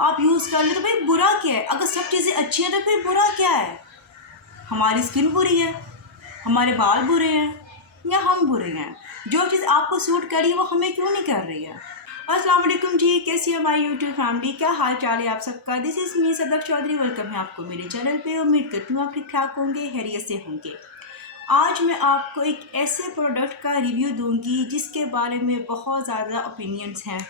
आप यूज़ कर ले तो भाई बुरा क्या है? अगर सब चीज़ें अच्छी हैं तो फिर बुरा क्या है? हमारी स्किन बुरी है, हमारे बाल बुरे हैं या हम बुरे हैं? जो चीज़ आपको सूट कर रही है वो हमें क्यों नहीं कर रही है? अस्सलाम वालेकुम जी, कैसी है हमारी यूट्यूब फैमिली? क्या हाल चाल है आप सबका? This is me Sadaf Chaudhary. Welcome है आपको मेरे चैनल पे। उम्मीद करती हूँ आप ठीक ठाक होंगे, खैरियत से होंगे। आज मैं आपको एक ऐसे प्रोडक्ट का रिव्यू दूंगी जिसके बारे में बहुत ज़्यादा ओपिनियंस हैं।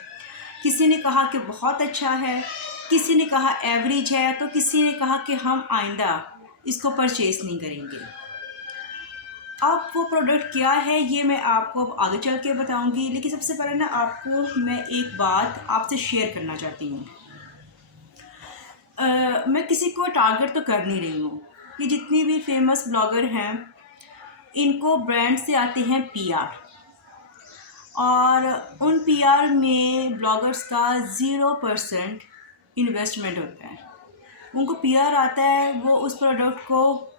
किसी ने कहा कि बहुत अच्छा है, किसी ने कहा एवरेज है, तो किसी ने कहा कि हम आइंदा इसको परचेज़ नहीं करेंगे। अब वो प्रोडक्ट क्या है ये मैं आपको अब आगे चल के बताऊँगी, लेकिन सबसे पहले ना आपको मैं एक बात आपसे शेयर करना चाहती हूँ। मैं किसी को टारगेट तो कर नहीं रही हूँ कि जितनी भी फेमस ब्लॉगर हैं इनको ब्रांड से आते हैं पीआर, और उन पीआर में ब्लॉगर्स का 0% इन्वेस्टमेंट होता है। उनको पीआर आता है, वो उस प्रोडक्ट को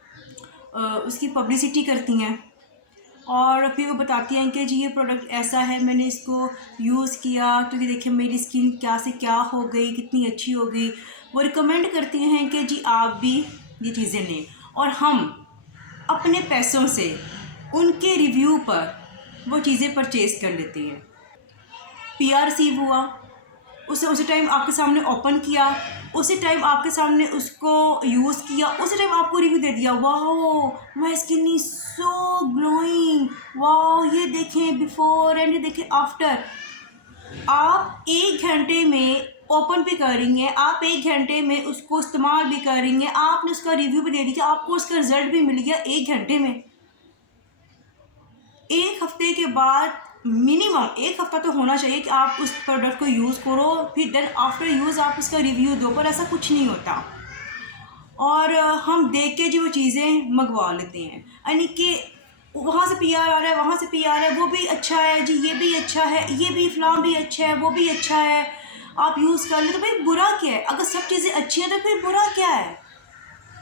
उसकी पब्लिसिटी करती हैं और फिर वो बताती हैं कि जी ये प्रोडक्ट ऐसा है, मैंने इसको यूज़ किया तो ये देखिए मेरी स्किन क्या से क्या हो गई, कितनी अच्छी हो गई। वो रिकमेंड करती हैं कि जी आप भी ये चीज़ें लें, और हम अपने पैसों से उनके रिव्यू पर वो चीज़ें परचेज़ कर लेते हैं। पीआर रिसीव हुआ, उसी टाइम आपके सामने ओपन किया, उसी टाइम आपके सामने उसको यूज़ किया, उसी टाइम आपको रिव्यू दे दिया, वाह my skin is so glowing, वाह ये देखें बिफोर एंड ये देखें आफ्टर। आप 1 घंटे में ओपन भी करेंगे, आप 1 घंटे में उसको इस्तेमाल भी करेंगे, आपने उसका रिव्यू भी दे दिया, आपको उसका रिजल्ट भी मिल गया 1 घंटे में। 1 हफ्ते के बाद मिनिमम 1 हफ्ता तो होना चाहिए कि आप उस प्रोडक्ट को यूज़ करो, फिर देन आफ्टर यूज़ आप उसका रिव्यू दो, पर ऐसा कुछ नहीं होता। और हम देख के जो वो चीज़ें मंगवा लेते हैं, यानी कि वहाँ से पीआर आ रहा है, वहाँ से पीआर है, वो भी अच्छा है जी, ये भी अच्छा है, ये भी फलां भी अच्छा है, वो भी अच्छा है, आप यूज़ कर ले तो भाई बुरा क्या है? अगर सब चीज़ें अच्छी हैं तो फिर बुरा क्या है?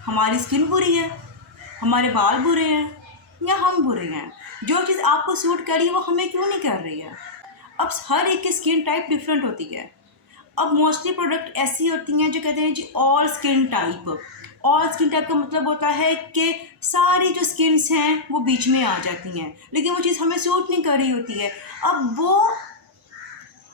हमारी स्किन बुरी है, हमारे बाल बुरे हैं या हम बुरे हैं? जो चीज़ आपको सूट कर रही है वो हमें क्यों नहीं कर रही है? अब हर एक की स्किन टाइप डिफरेंट होती है। अब मोस्टली प्रोडक्ट ऐसी होती हैं जो कहते हैं जी all skin type. All skin type का मतलब होता है कि सारी जो स्किन्स हैं वो बीच में आ जाती हैं, लेकिन वो चीज़ हमें सूट नहीं कर रही होती है। अब वो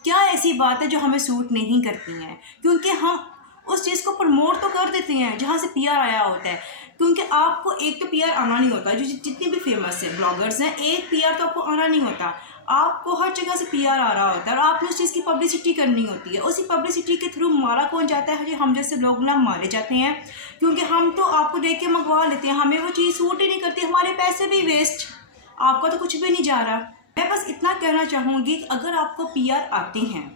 क्या ऐसी बात है जो हमें सूट नहीं करती हैं? क्योंकि हम उस चीज़ को प्रमोट तो कर देते हैं जहाँ से पीआर आया होता है। क्योंकि आपको एक तो पीआर आना नहीं होता, जो जितनी भी फेमस है ब्लॉगर्स हैं, एक पीआर तो आपको आना नहीं होता, आपको हर जगह से पीआर आ रहा होता है और आपने उस चीज़ की पब्लिसिटी करनी होती है। उसी पब्लिसिटी के थ्रू मारा कौन जाता है? हम जैसे लोग ना मारे जाते हैं, क्योंकि हम तो आपको देख के मंगवा लेते हैं, हमें वो चीज़ सूट ही नहीं करती, हमारे पैसे भी वेस्ट, आपका तो कुछ भी नहीं जा रहा। मैं बस इतना कहना चाहूँगी कि अगर आपको पीआर आते हैं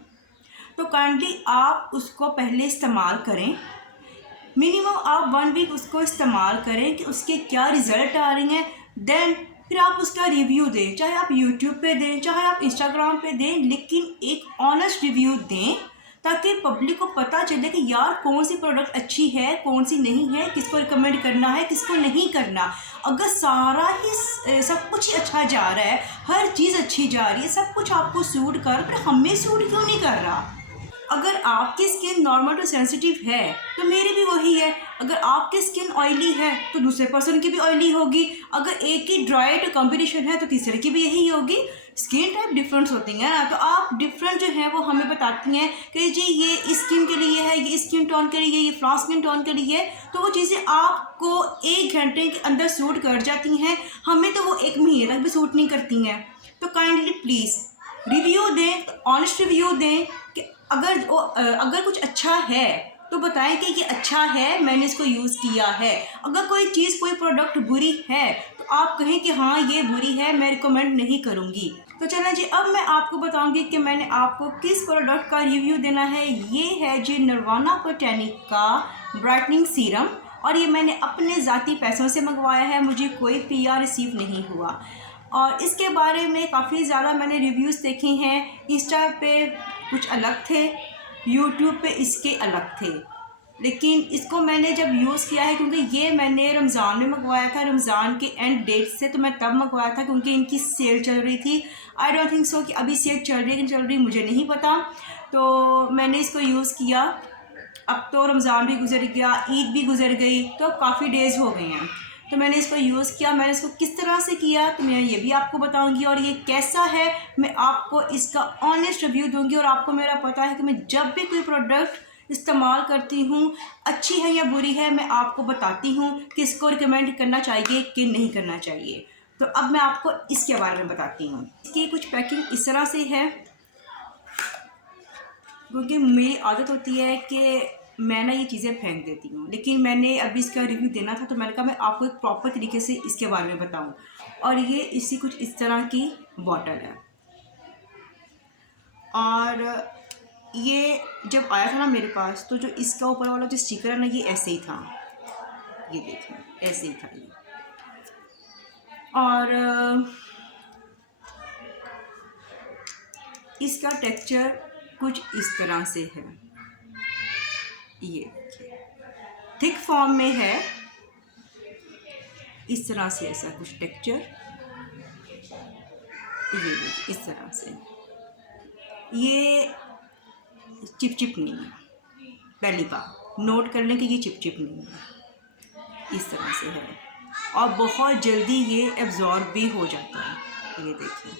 तो काइंडली आप उसको पहले इस्तेमाल करें। मिनिमम आप 1 वीक उसको इस्तेमाल करें कि उसके क्या रिज़ल्ट आ रहे हैं, देन फिर आप उसका रिव्यू दें। चाहे आप यूट्यूब पे दें, चाहे आप इंस्टाग्राम पे दें, लेकिन एक ऑनेस्ट रिव्यू दें ताकि पब्लिक को पता चले कि यार कौन सी प्रोडक्ट अच्छी है, कौन सी नहीं है, किसको रिकमेंड करना है, किसको नहीं करना। अगर सारा ही सब कुछ ही अच्छा जा रहा है, हर चीज़ अच्छी जा रही है, सब कुछ आपको सूट कर, फिर हमें सूट क्यों नहीं कर रहा? अगर आपकी स्किन नॉर्मल टू सेंसिटिव है तो मेरी भी वही है, अगर आपकी स्किन ऑयली है तो दूसरे पर्सन की भी ऑयली होगी, अगर एक की ड्राई टू कॉम्बिनेशन है तो तीसरे की भी यही होगी। स्किन टाइप डिफरेंस होती हैं ना, तो आप डिफरेंट जो है वो हमें बताती हैं कि जी ये इस स्किन के लिए है, ये स्किन टोन के लिए, ये फ्लॉ स्किन टोन के लिए, तो वो चीज़ें आपको 1 घंटे के अंदर सूट कर जाती हैं, हमें तो वो 1 महीने तक भी सूट नहीं करती हैं। तो काइंडली प्लीज़ रिव्यू दें, ऑनेस्ट रिव्यू दें कि अगर कुछ अच्छा है तो बताएं कि ये अच्छा है, मैंने इसको यूज़ किया है। अगर कोई चीज़, कोई प्रोडक्ट बुरी है तो आप कहें कि हाँ ये बुरी है, मैं रिकमेंड नहीं करूँगी। तो चलें जी, अब मैं आपको बताऊंगी कि मैंने आपको किस प्रोडक्ट का रिव्यू देना है। ये है जी निर्वाणा बोटैनिक का ब्राइटनिंग सीरम, और ये मैंने अपने ज़ाती पैसों से मंगवाया है, मुझे कोई पीआर रिसीव नहीं हुआ। और इसके बारे में काफ़ी ज़्यादा मैंने रिव्यूज़ देखे हैं, इंस्टा पे कुछ अलग थे, यूट्यूब पे इसके अलग थे, लेकिन इसको मैंने जब यूज़ किया है, क्योंकि ये मैंने रमज़ान में मंगवाया था, रमज़ान के एंड डेट से, तो मैं तब मंगवाया था क्योंकि इनकी सेल चल रही थी। आई डोंट थिंक सो कि अभी सेल चल रही है कि चल रही मुझे नहीं पता। तो मैंने इसको यूज़ किया अब तो रमज़ान भी गुजर गया, ईद भी गुजर गई, तो अब काफ़ी डेज़ हो गए हैं। तो मैंने इसको यूज़ किया, मैंने इसको किस तरह से किया तो मैं ये भी आपको बताऊंगी, और ये कैसा है मैं आपको इसका ऑनेस्ट रिव्यू दूंगी। और आपको मेरा पता है कि मैं जब भी कोई प्रोडक्ट इस्तेमाल करती हूँ, अच्छी है या बुरी है, मैं आपको बताती हूँ कि इसको रिकमेंड करना चाहिए कि नहीं करना चाहिए। तो अब मैं आपको इसके बारे में बताती हूँ। इसकी कुछ पैकिंग इस तरह से है, क्योंकि मेरी आदत होती है कि मैं ना ये चीज़ें फेंक देती हूँ, लेकिन मैंने अभी इसका रिव्यू देना था तो मैंने कहा मैं आपको एक प्रॉपर तरीके से इसके बारे में बताऊँ। और ये इसी कुछ इस तरह की बॉटल है, और ये जब आया था ना मेरे पास, तो जो इसका ऊपर वाला जो स्टिकर है ना, ये ऐसे ही था, ये देखिए ऐसे ही था ये। और इसका टेक्सचर कुछ इस तरह से है, ये थिक फॉर्म में है, इस तरह से ऐसा कुछ टेक्सचर, ये इस तरह से। ये चिपचिप नहीं है, पहली बात नोट कर लें कि ये चिपचिप नहीं है, इस तरह से है, और बहुत जल्दी ये एब्जॉर्ब भी हो जाता है। ये देखिए,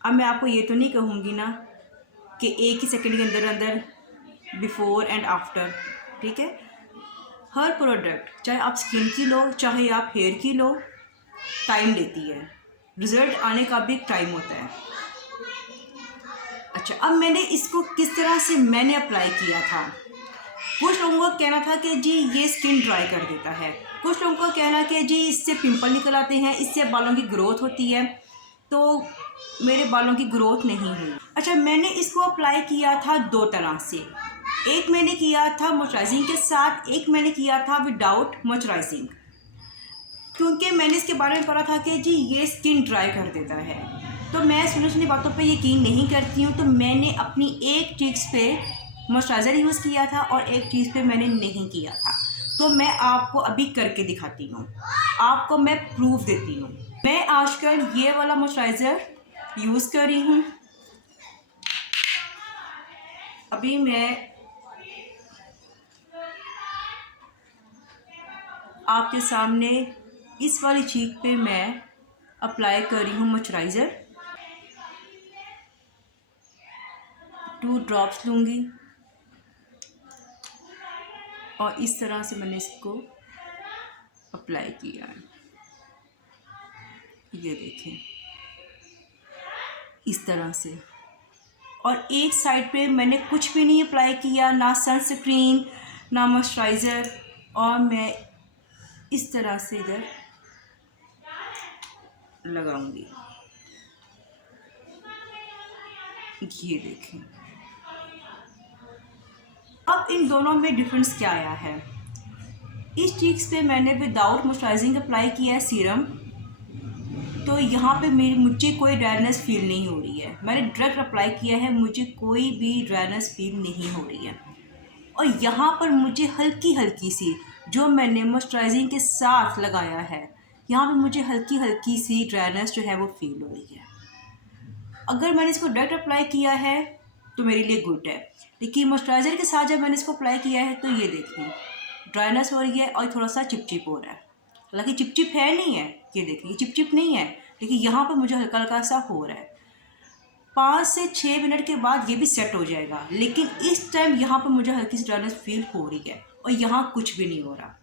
अब मैं आपको ये तो नहीं कहूँगी ना कि एक ही सेकंड के अंदर अंदर बिफोर एंड आफ्टर, ठीक है। हर प्रोडक्ट, चाहे आप स्किन की लो चाहे आप हेयर की लो, टाइम लेती है, रिज़ल्ट आने का भी टाइम होता है। अच्छा, अब मैंने इसको किस तरह से मैंने अप्लाई किया था। कुछ लोगों का कहना था कि जी ये स्किन ड्राई कर देता है, कुछ लोगों का कहना कि जी इससे पिंपल निकल आते हैं, इससे बालों की ग्रोथ होती है। तो मेरे बालों की ग्रोथ नहीं हुई। अच्छा, मैंने इसको अप्लाई किया था दो तरह से, एक मैंने किया था मॉइस्चराइजिंग के साथ, एक मैंने किया था विदाउट मॉइस्चराइजिंग, क्योंकि मैंने इसके बारे में पढ़ा था कि जी ये स्किन ड्राई कर देता है। तो मैं सुनी सुनी बातों पे यकीन नहीं करती हूँ, तो मैंने अपनी एक चीज़ पे मॉइस्चराइज़र यूज़ किया था और एक चीज़ पे मैंने नहीं किया था। तो मैं आपको अभी करके दिखाती हूँ, आपको मैं प्रूफ देती हूँ। मैं आजकल ये वाला मॉइस्चराइज़र यूज़ कर रही हूँ। अभी मैं आपके सामने इस वाली चीक पे मैं अप्लाई कर रही हूँ मॉइस्चराइज़र। 2 ड्रॉप्स लूँगी और इस तरह से मैंने इसको अप्लाई किया है, ये देखें इस तरह से। और एक साइड पे मैंने कुछ भी नहीं अप्लाई किया, ना सनस्क्रीन ना मॉइस्चराइज़र, और मैं इस तरह से इधर लगाऊंगी, ये देखें। अब इन दोनों में डिफरेंस क्या आया है। इस चीक्स पे मैंने विदाउट मॉइस्चराइजिंग अप्लाई किया है सीरम, तो यहाँ पे मुझे कोई ड्राइनेस फील नहीं हो रही है। मैंने डायरेक्ट अप्लाई किया है, मुझे कोई भी ड्राइनेस फील नहीं हो रही है। और यहाँ पर मुझे हल्की हल्की सी, जो मैंने मॉइस्चराइजिंग के साथ लगाया है, यहाँ पे मुझे हल्की हल्की सी ड्राइनेस जो है वो फील हो रही है। अगर मैंने इसको डायरेक्ट अप्लाई किया है तो मेरे लिए गुड है, लेकिन मॉइस्चराइज़र के साथ जब मैंने इसको अप्लाई किया है तो ये देखिए ड्राइनेस हो रही है और थोड़ा सा चिपचिप हो रहा है। हालांकि चिपचिप है नहीं है, ये देखिए ये चिपचिप नहीं है, लेकिन यहाँ पर मुझे हल्का हल्का सा हो रहा है। 5 से 6 मिनट के बाद ये भी सेट हो जाएगा, लेकिन इस टाइम यहाँ पर मुझे हल्की सी ड्राइनेस फील हो रही है और यहाँ कुछ भी नहीं हो रहा।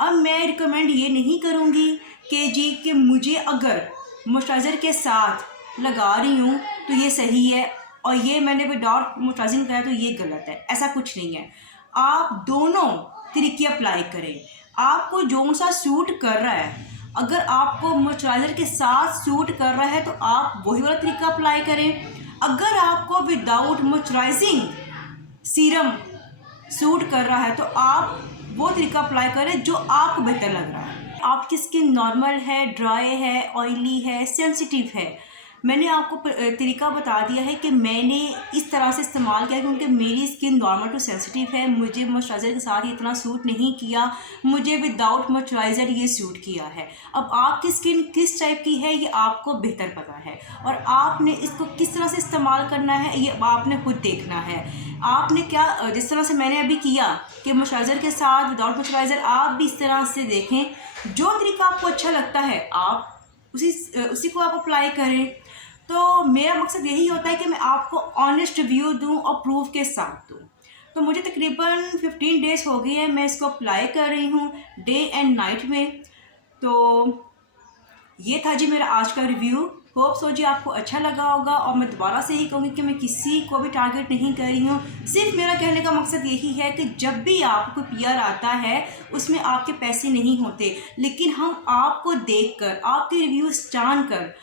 अब मैं रिकमेंड ये नहीं करूँगी कि जी कि मुझे अगर मॉइस्चराइज़र के साथ लगा रही हूँ तो ये सही है और ये मैंने विदाउट मॉइस्चराइजिंग लगाया तो ये गलत है, ऐसा कुछ नहीं है। आप दोनों तरीके अप्लाई करें, आपको जो सा सूट कर रहा है। अगर आपको मॉइस्चराइज़र के साथ सूट कर रहा है तो आप वही वाला तरीका अप्लाई करें। अगर आपको विदाउट मॉइस्चराइजिंग सीरम सूट कर रहा है तो आप वो तरीका अप्लाई करें जो आपको बेहतर लग रहा है। आपकी स्किन नॉर्मल है, ड्राई है, ऑयली है, सेंसिटिव है, मैंने आपको तरीका बता दिया है कि मैंने इस तरह से इस्तेमाल किया क्योंकि मेरी स्किन नॉर्मल टू सेंसिटिव है। मुझे मॉइस्चराइज़र के साथ इतना सूट नहीं किया, मुझे विदाउट मॉइस्चराइज़र ये सूट किया है। अब आपकी स्किन किस टाइप की है ये आपको बेहतर पता है, और आपने इसको किस तरह से इस्तेमाल करना है ये आपने खुद देखना है। आपने क्या, जिस तरह से मैंने अभी किया कि मॉइस्चराइज़र के साथ विदाउट मॉइस्चराइज़र, आप भी इस तरह से देखें। जो तरीका आपको अच्छा लगता है आप उसी को आप अप्लाई करें। तो मेरा मकसद यही होता है कि मैं आपको ऑनेस्ट रिव्यू दूं और प्रूफ के साथ दूं। तो मुझे तकरीबन 15 डेज़ हो गए हैं, मैं इसको अप्लाई कर रही हूँ डे एंड नाइट में। तो ये था जी मेरा आज का रिव्यू। होप सो जी आपको अच्छा लगा होगा, और मैं दोबारा से ही कहूँगी कि मैं किसी को भी टारगेट नहीं कर रही हूँ। सिर्फ मेरा कहने का मकसद यही है कि जब भी आपको PR आता है उसमें आपके पैसे नहीं होते, लेकिन हम आपको देखकर, आपके रिव्यूज़ जानकर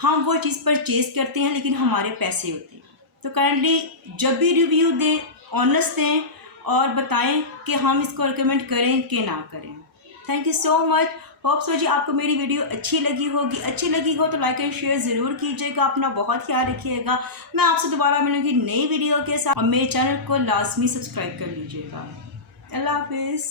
हम वो चीज़ परचेज़ करते हैं, लेकिन हमारे पैसे होते हैं। तो काइंडली जब भी रिव्यू दें ऑनेस्ट दें और बताएं कि हम इसको रिकमेंड करें कि ना करें। Thank you so much. Hope so जी आपको मेरी वीडियो अच्छी लगी होगी। अच्छी लगी हो तो लाइक एंड शेयर ज़रूर कीजिएगा। अपना बहुत ख्याल रखिएगा। मैं आपसे दोबारा मिलूँगी नई वीडियो के साथ, और मेरे चैनल को लाजमी सब्सक्राइब कर लीजिएगा। अल्लाह हाफिज़।